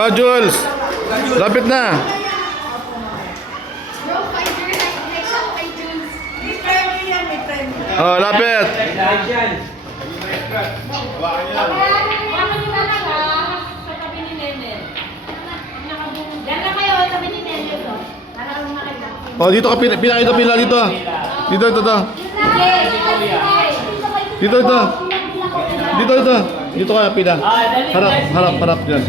Oh, Jules. Lapit na. Oh, lapit. Oh, dito ka pila dito. Dito. Dito ka pila. Harap diyan.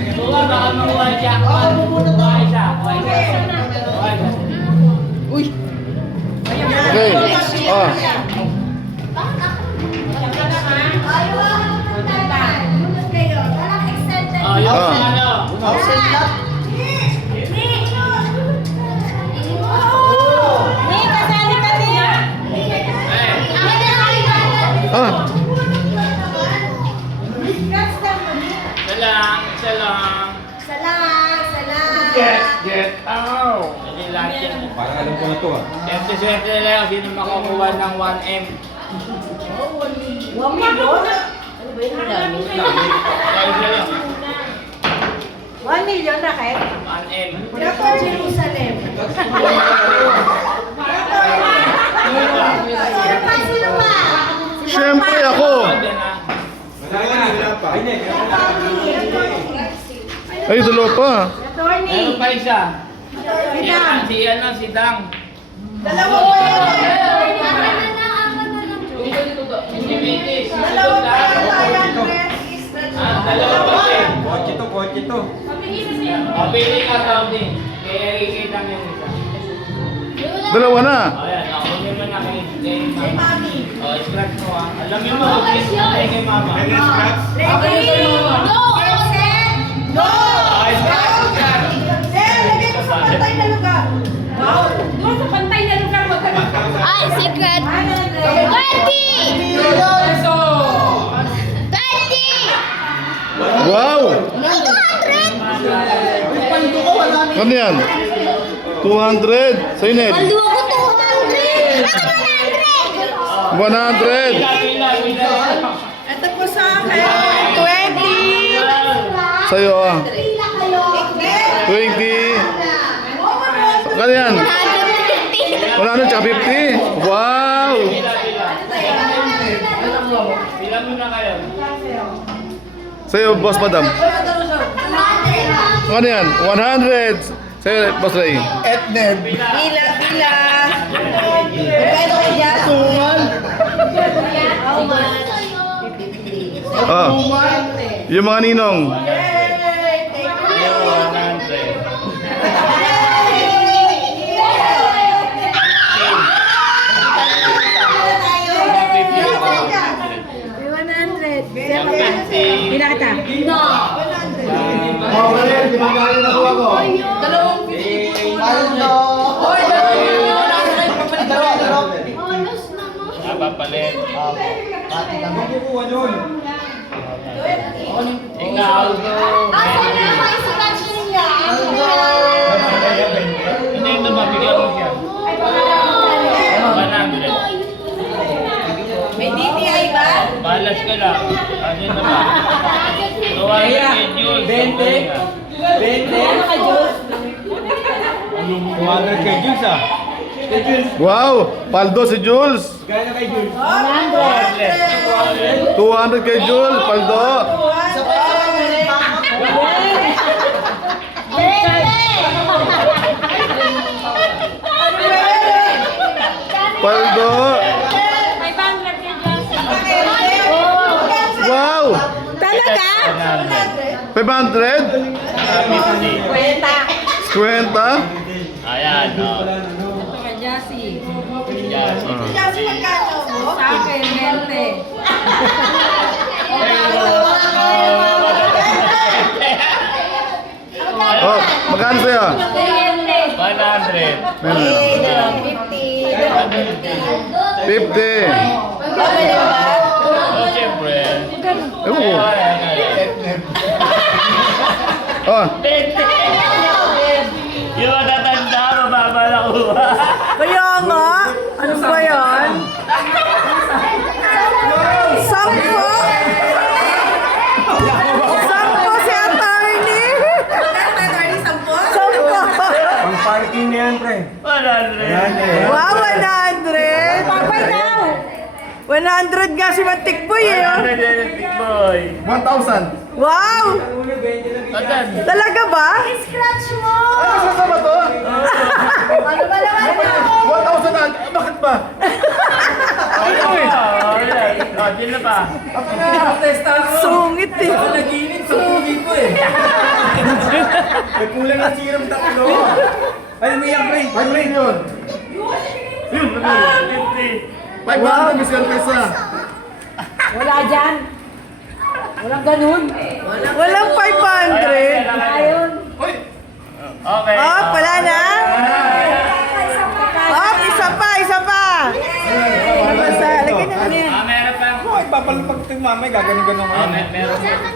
Uy. Okay. Oh. Get out! Parang alam ko na to ah. Swerte na lang, sino makakuha ng 1M? 1 million? Ano ba yun? 1 million na kahit? 1M. Dapat Jerusalem. Sino pa? Siyempre ako. Ay, dalawa pa. Meron pa isa. Si Dang. Dalawa pa yan. Si Vitis. Dalawa pa yan. Dalawa pa siya. Kotse to. Pili ka daw din. Kaya ikita mo yung isa. Dalawa na. Ayan, kunin mo na kay Mami. Oh, scratch mo ah. Alam niyo mo, kay mama. Ready? Go! Go! Ay, scratch. Lagay ko sa pantay na lugar. Wow! Doon sa pantay na lugar. Ay, secret! 20! 20! Wow! 200! Ano yan? 200. Sa'yo, Ned. Paldo ako 200! 100! 100. Ito po sa akin. 20. Sa'yo, ah. 20. Kano yan? 150! 100 tsaka 50. Wow! Pila mo na kayo. Sa'yo, boss madam. Ano yan? 100. Sa'yo, boss Ray. Pila. Magkano kay Jason? Ah. Yung mga ninong. Pila kita? Oh, galing. Limang na kuha ko. Dalawang Papalit. Ang kukuha yun. Ikaw. Hindi ito mabigyan mo siya. 100. May DTI ba? Balas ka lang. Ano naman? Tuwa kay Jules. 20. Ano ka, Diyos? 200 kay Jules ah. Kay Jules. Wow! Paldo si Jules. Gaya na kay Jules. 200 kay Jules. Paldo. Paldo. Wow! Talaga? 500? 50? Ayan. Ito ka, Jassy. Yan. Jassy, magkano mo? Sa akin, 20. Oh, magkano sa'yo? 100. 50. Oh, siyempre. Ewan ko. Oh, Yung matatanda, mababa na kuha. Kaya nga, ano ba yan? Sampo si attorney. Parking na yan, pre. 100. Wow, 100! Papay daw! 100 nga si Mantikboy eh. Oh. 100 big boy. 1,000. Wow! Asan? Talaga ba? Scratch mo! Ano ba to? Ano ba naman ito? 1,000 na. Bakit ba? Din na pa. Sungit eh. Naginit sa pugi ko eh. May kulang na siram tatlo. Ay, may yan, pre. 5 million. Yun, 50. 500 Mr. Pesa. Wala dyan. Walang ganun. Walang 500. Ayun. Okay. Oh, wala na? Oh, isa pa, isa pa. Basta, lagyan na yan. Meron pa. Ay, papalapag ito mamay, gaganon-ganon ko. Meron.